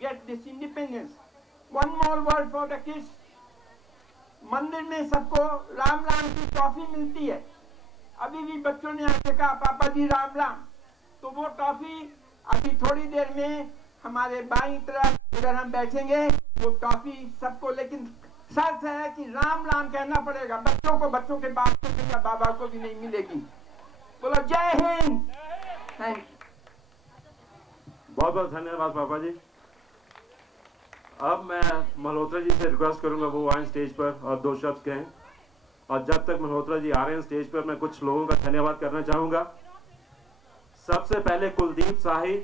get this independence. One more word for the kids. मंदिर में सबको राम राम की टॉफी मिलती है. अभी भी बच्चों ने आके कहा पापा जी राम राम. तो वो टॉफी अभी थोड़ी देर में हमारे बाईं तरफ अगर हम बैठेंगे वो टॉफी सबको, लेकिन शर्त है कि राम राम कहना पड़ेगा. बच्चों को, बच्चों के बाप को या बाबा को भी नहीं मिलेगी. बोलो जय हिंद. Thank you. बहुत बहुत धन्यवाद पापा जी. अब मैं मल्होत्रा जी से रिक्वेस्ट करूंगा वो आए स्टेज पर और दो शब्द कहें. और जब तक मल्होत्रा जी आ रहे हैं स्टेज पर, मैं कुछ लोगों का धन्यवाद करना चाहूंगा. सबसे पहले कुलदीप शाही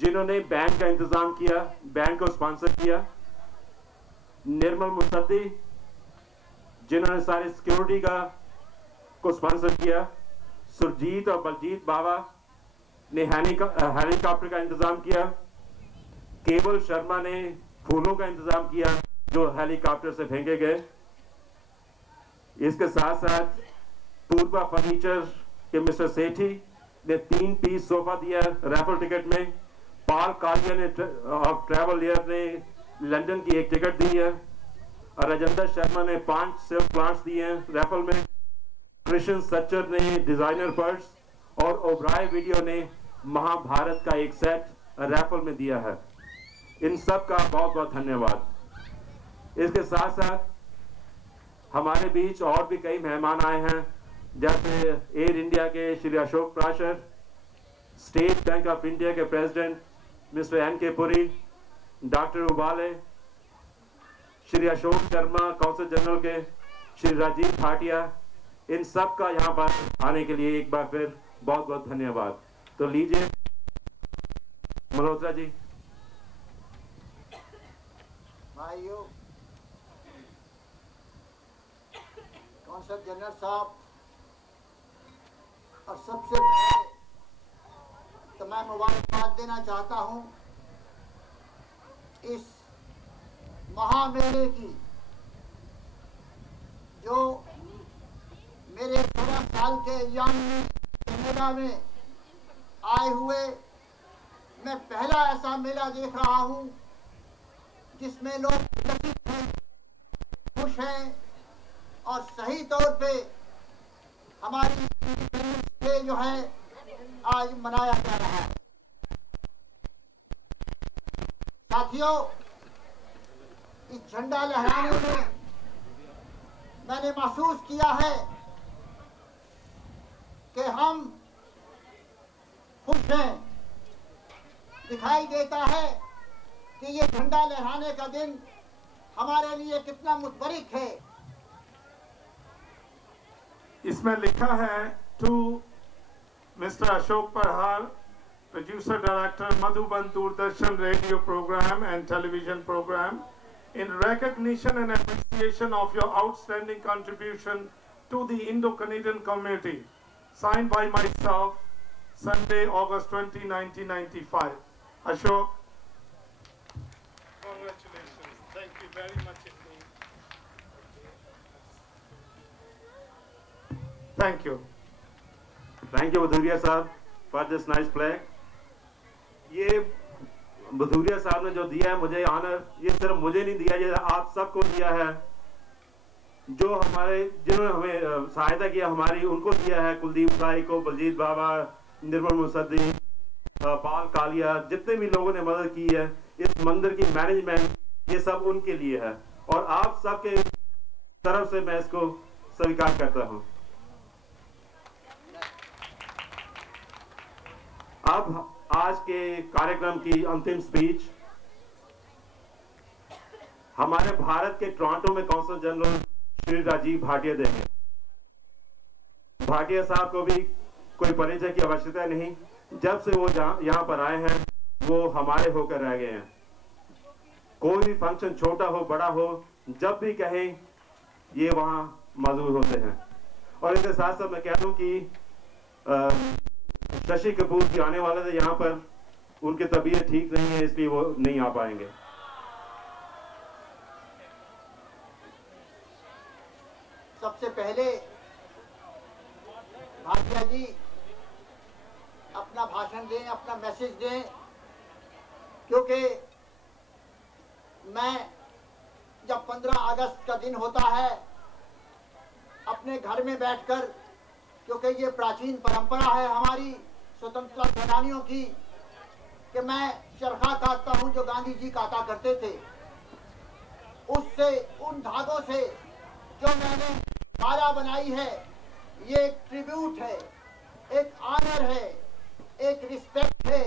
जिन्होंने बैंड का इंतजाम किया, बैंड को स्पॉन्सर किया. निर्मल मुसद्दी जिन्होंने सारी सिक्योरिटी को स्पॉन्सर किया. सुरजीत और बलजीत बाबा ने हेलीकॉप्टर का इंतजाम किया. केवल शर्मा ने फूलों का इंतजाम किया जो हेलीकॉप्टर से फेंके गए. इसके साथ साथ पूर्वा फर्नीचर के मिस्टर सेठी ने 3 पीस सोफा दिया रैफल टिकट में. पाल कालिया ने ऑफ ट्रैवल एयर ने लंदन की एक टिकट दी है. और राजेंद्र शर्मा ने 5 सिल्क प्लांट्स दिए हैं रैफल में. कृष्ण सच्चर ने डिजाइनर पर्स और ओबराय वीडियो ने महाभारत का एक सेट रैफल में दिया है. इन सब का बहुत बहुत धन्यवाद. इसके साथ साथ हमारे बीच और भी कई मेहमान आए हैं, जैसे एयर इंडिया के Shri Ashok Prashar, State Bank of India के president mister N K. Puri, doctor Ubale, Shri Ashok Sharma council general के श्री राजीव भाटिया. इन सब का यहाँ पर आने के लिए एक बार फिर बहुत बहुत धन्यवाद. तो लीजिए मल्होत्रा जी. भाइयों, काउंसिल जनरल साहब, और सबसे पहले तो मैं मुबारकबाद देना चाहता हूं इस महामेले की, जो मेरे 16 साल के यंग कनाडा में आए हुए मैं पहला ऐसा मेला देख रहा हूं जिसमें लोग लकित हैं, खुश हैं और सही तौर पे हमारी डे जो है आज मनाया जा रहा है. साथियों, इस झंडा लहराने में मैंने महसूस किया है कि हम खुश हैं. दिखाई देता है कि ये झंडा लहराने का दिन हमारे लिए कितना मुतबरिक है. इसमें लिखा है to mister Ashok Parhar, producer director Madhuban Doordarshan radio program and television program, in recognition and appreciation of your outstanding contribution to the Indo-Canadian community, signed by myself, Sunday, August 20, 1995. Ashok, congratulations. Thank you very much indeed. Thank you. Thank you Bhadauria साहब for this nice plaque. ये भदौरिया साहब ने जो दिया है मुझे honour, ये सिर्फ मुझे नहीं दिया, ये आप सबको दिया है. जो हमारे जिन्होंने हमें सहायता किया हमारी, उनको दिया है. कुलदीप साई को, बलजीत बाबा, निर्मल मुसद्दी, पाल कालिया, जितने भी लोगों ने मदद की है इस मंदिर की मैनेजमेंट, ये सब उनके लिए है. और आप सबके तरफ से मैं इसको स्वीकार करता हूँ. अब आज के कार्यक्रम की अंतिम स्पीच हमारे भारत के टोरंटो में काउंसिल जनरल श्री राजीव भाटिया देंगे. भाटिया साहब को भी कोई परिचय की आवश्यकता नहीं. जब से वो यहाँ पर आए हैं वो हमारे होकर रह गए हैं. कोई भी फंक्शन छोटा हो बड़ा हो, जब भी कहें ये वहाँ मौजूद होते हैं. और इसके साथ साथ मैं कह दूं कि शशि कपूर जी आने वाले थे यहाँ पर, उनकी तबीयत ठीक नहीं है इसलिए वो नहीं आ पाएंगे. सबसे पहले भाटिया जी अपना भाषण दें, अपना मैसेज दें क्योंकि मैं जब 15 अगस्त का दिन होता है अपने घर में बैठकर, क्योंकि ये प्राचीन परंपरा है हमारी स्वतंत्रता सेनानियों की कि मैं चरखा काटता हूं जो गांधी जी काटा करते थे, उससे उन धागों से जो मैंने माला बनाई है, ये एक ट्रिब्यूट है, एक ऑनर है, एक रिस्पेक्ट है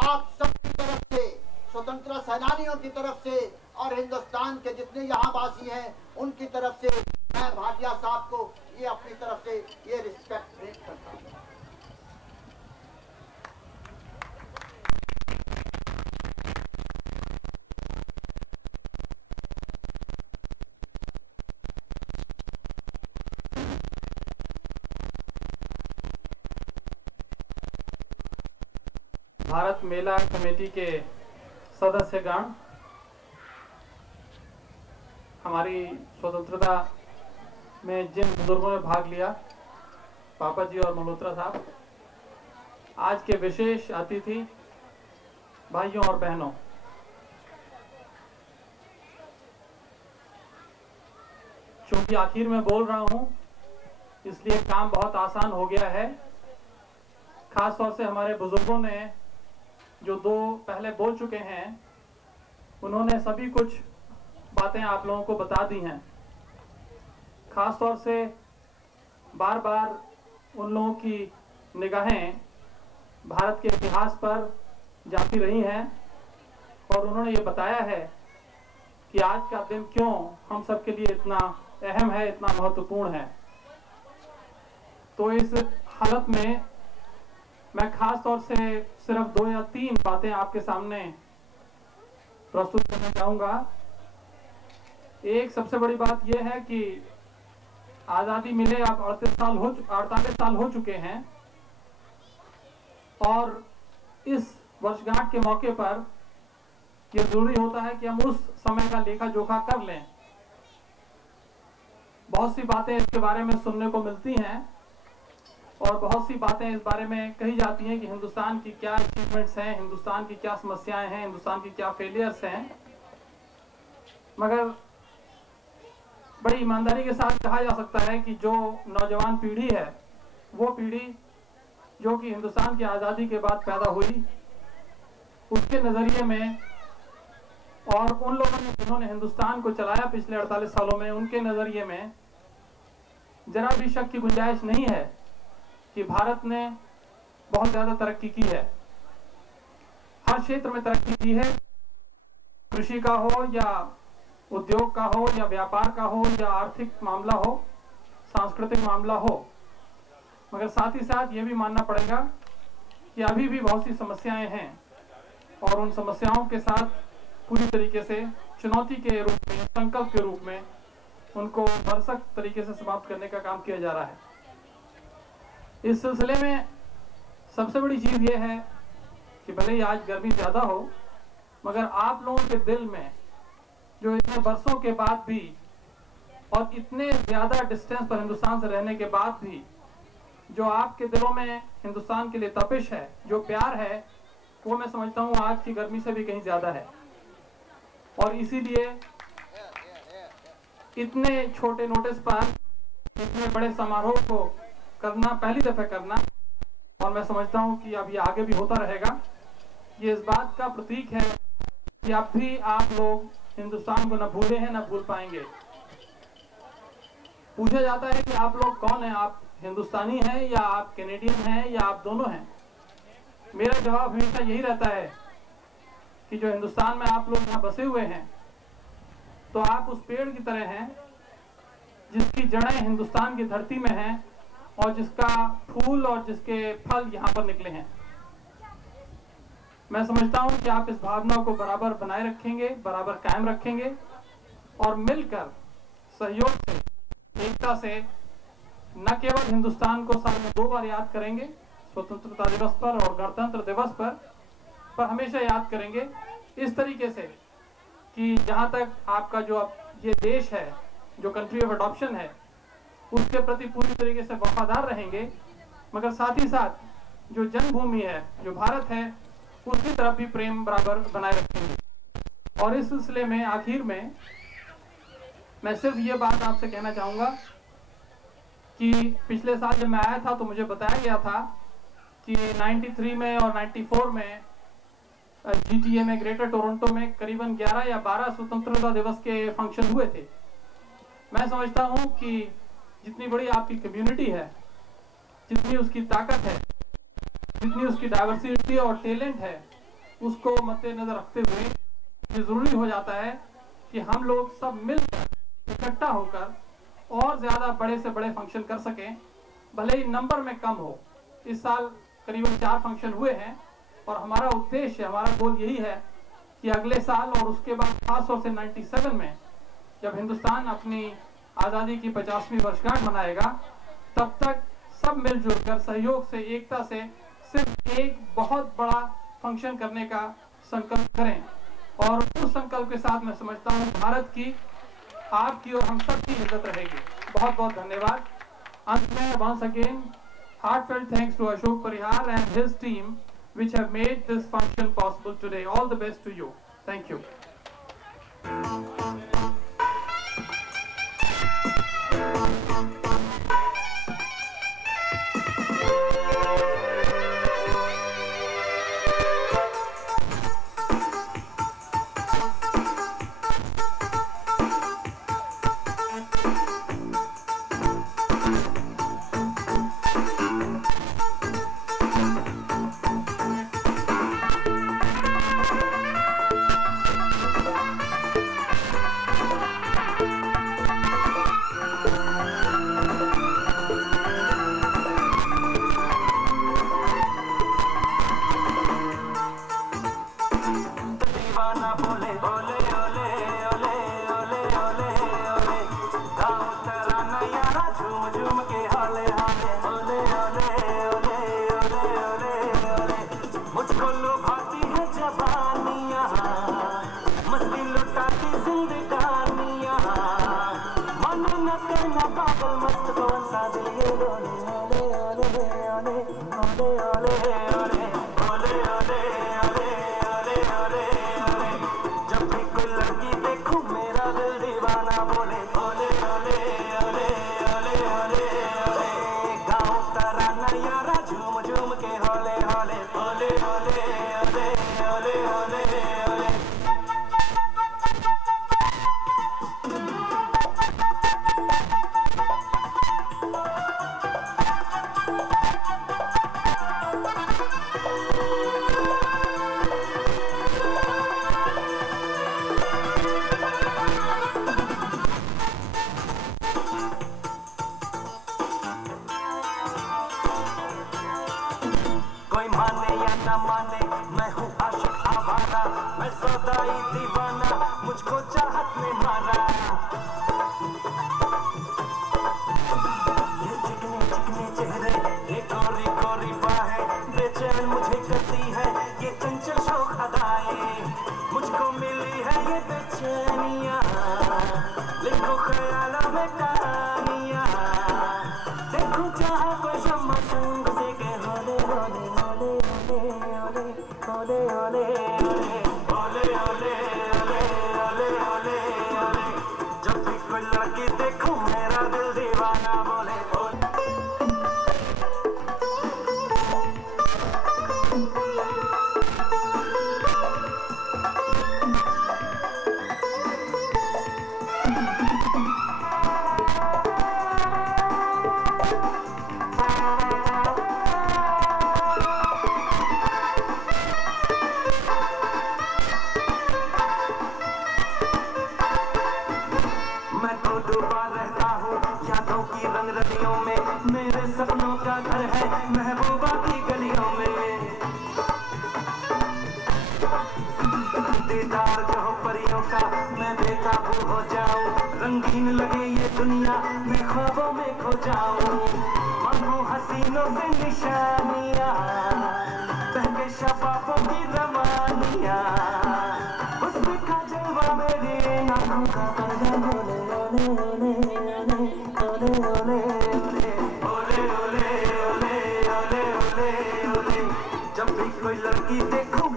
आप सबकी तरफ से, स्वतंत्रता सेनानियों की तरफ से और हिंदुस्तान के जितने यहाँ वासी हैं उनकी तरफ से मैं भाटिया साहब को ये अपनी तरफ से ये रिस्पेक्ट भेंट करता हूँ। भारत मेला कमेटी के सदस्यगण, हमारी स्वतंत्रता में जिन बुजुर्गों ने भाग लिया, पापा जी और मल्होत्रा साहब, आज के विशेष अतिथि भाइयों और बहनों, चूंकि आखिर में बोल रहा हूं इसलिए काम बहुत आसान हो गया है। खास तौर से हमारे बुजुर्गों ने जो दो पहले बोल चुके हैं, उन्होंने सभी कुछ बातें आप लोगों को बता दी हैं। खास तौर से बार बार उन लोगों की निगाहें भारत के इतिहास पर जाती रही हैं और उन्होंने ये बताया है कि आज का दिन क्यों हम सब के लिए इतना अहम है, इतना महत्वपूर्ण है। तो इस हालत में मैं खास तौर से सिर्फ 2 या 3 बातें आपके सामने प्रस्तुत करना चाहूंगा। एक सबसे बड़ी बात यह है कि आजादी मिले अब 48 साल हो चुके हैं और इस वर्षगांठ के मौके पर यह जरूरी होता है कि हम उस समय का लेखा जोखा कर लें। बहुत सी बातें इसके बारे में सुनने को मिलती हैं और बहुत सी बातें इस बारे में कही जाती हैं कि हिंदुस्तान की क्या अचीवमेंट्स हैं, हिंदुस्तान की क्या समस्याएं हैं, हिंदुस्तान की क्या फेलियर्स हैं। मगर बड़ी ईमानदारी के साथ कहा जा सकता है कि जो नौजवान पीढ़ी है, वो पीढ़ी जो कि हिंदुस्तान की आज़ादी के बाद पैदा हुई, उसके नज़रिए में और उन लोगों ने जिन्होंने हिंदुस्तान को चलाया पिछले 48 सालों में, उनके नज़रिए में जरा भी शक की गुंजाइश नहीं है कि भारत ने बहुत ज्यादा तरक्की की है। हर क्षेत्र में तरक्की की है, कृषि का हो या उद्योग का हो या व्यापार का हो या आर्थिक मामला हो, सांस्कृतिक मामला हो। मगर साथ ही साथ ये भी मानना पड़ेगा कि अभी भी बहुत सी समस्याएं हैं और उन समस्याओं के साथ पूरी तरीके से चुनौती के रूप में, संकल्प के रूप में उनको भरसक तरीके से समाप्त करने का काम किया जा रहा है। इस सिलसिले में सबसे बड़ी चीज ये है कि भले ही आज गर्मी ज्यादा हो, मगर आप लोगों के दिल में जो इतने वर्षों के बाद भी और इतने ज्यादा डिस्टेंस पर हिंदुस्तान से रहने के बाद भी जो आपके दिलों में हिंदुस्तान के लिए तपिश है, जो प्यार है, वो मैं समझता हूँ आज की गर्मी से भी कहीं ज्यादा है। और इसीलिए इतने छोटे नोटिस पर इतने बड़े समारोह को करना, पहली दफा करना, और मैं समझता हूं कि अब ये आगे भी होता रहेगा, ये इस बात का प्रतीक है कि अब भी आप लोग हिंदुस्तान को न भूले हैं न भूल पाएंगे। पूछा जाता है कि आप लोग कौन हैं, आप हिंदुस्तानी हैं या आप कैनेडियन हैं या आप दोनों हैं। मेरा जवाब हमेशा यही रहता है कि जो हिंदुस्तान में आप लोग यहाँ बसे हुए हैं, तो आप उस पेड़ की तरह हैं जिसकी जड़ें हिंदुस्तान की धरती में हैं और जिसका फूल और जिसके फल यहाँ पर निकले हैं। मैं समझता हूँ कि आप इस भावना को बराबर बनाए रखेंगे, बराबर कायम रखेंगे और मिलकर सहयोग से, एकता से न केवल हिंदुस्तान को साल में 2 बार याद करेंगे, स्वतंत्रता दिवस पर और गणतंत्र दिवस पर हमेशा याद करेंगे इस तरीके से कि जहां तक आपका जो ये देश है, जो कंट्री ऑफ अडॉप्शन है, उसके प्रति पूरी तरीके से वफादार रहेंगे। मगर साथ ही साथ जो जन्मभूमि है, जो भारत है, उसकी तरफ भी प्रेम बराबर बनाए रखेंगे। और इस सिलसिले में आखिर में मैं सिर्फ ये बात आपसे कहना चाहूँगा कि पिछले साल जब मैं आया था तो मुझे बताया गया था कि 93 में और 94 में GTA में, ग्रेटर टोरंटो में करीबन 11 या 12 स्वतंत्रता दिवस के फंक्शन हुए थे। मैं समझता हूँ कि जितनी बड़ी आपकी कम्युनिटी है, जितनी उसकी ताकत है, जितनी उसकी डाइवर्सिटी और टैलेंट है, उसको मद्देनजर रखते हुए ये ज़रूरी हो जाता है कि हम लोग सब मिलकर इकट्ठा होकर और ज़्यादा बड़े से बड़े फंक्शन कर सकें, भले ही नंबर में कम हो। इस साल करीबन 4 फंक्शन हुए हैं और हमारा उद्देश्य, हमारा गोल यही है कि अगले साल और उसके बाद खासतौर से 97 में जब हिंदुस्तान अपनी आज़ादी की 50वीं वर्षगांठ मनाएगा, तब तक सब मिलजुल कर सहयोग से, एकता से सिर्फ एक बहुत बड़ा फंक्शन करने का संकल्प करें। और उस संकल्प के साथ मैं समझता हूँ भारत की, आपकी और हम सब की इज्जत रहेगी। बहुत बहुत धन्यवाद। अंत में once again heartfelt thanks to Ashok Parihar and his team which have made this function possible today. All the best to you. Thank you. जब भी कोई लड़की देखूं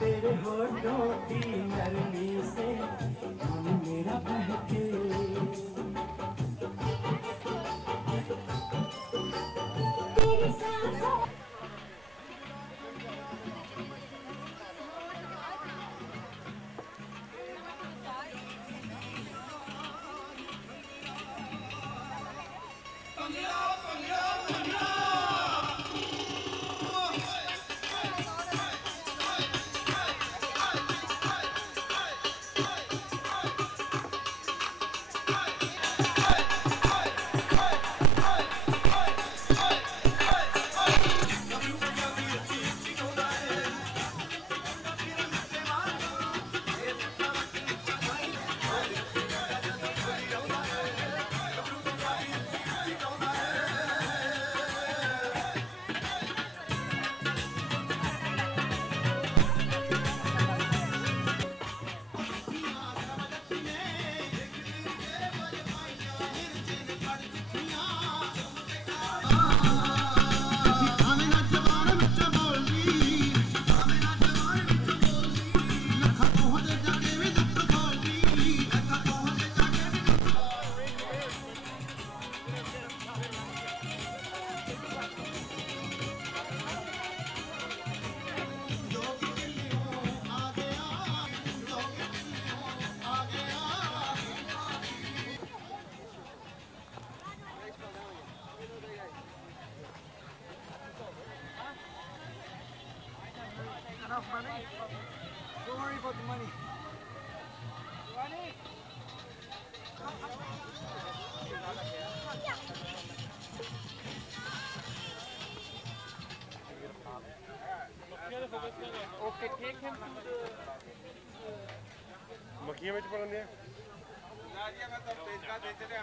तेरे होठों की नरमी से मन मेरा बहके तेरी सांसों Don't worry about the money. Okay, take him to the... मक्खियाँ में पड़ने हैं। मैं तो तेज का देते रहे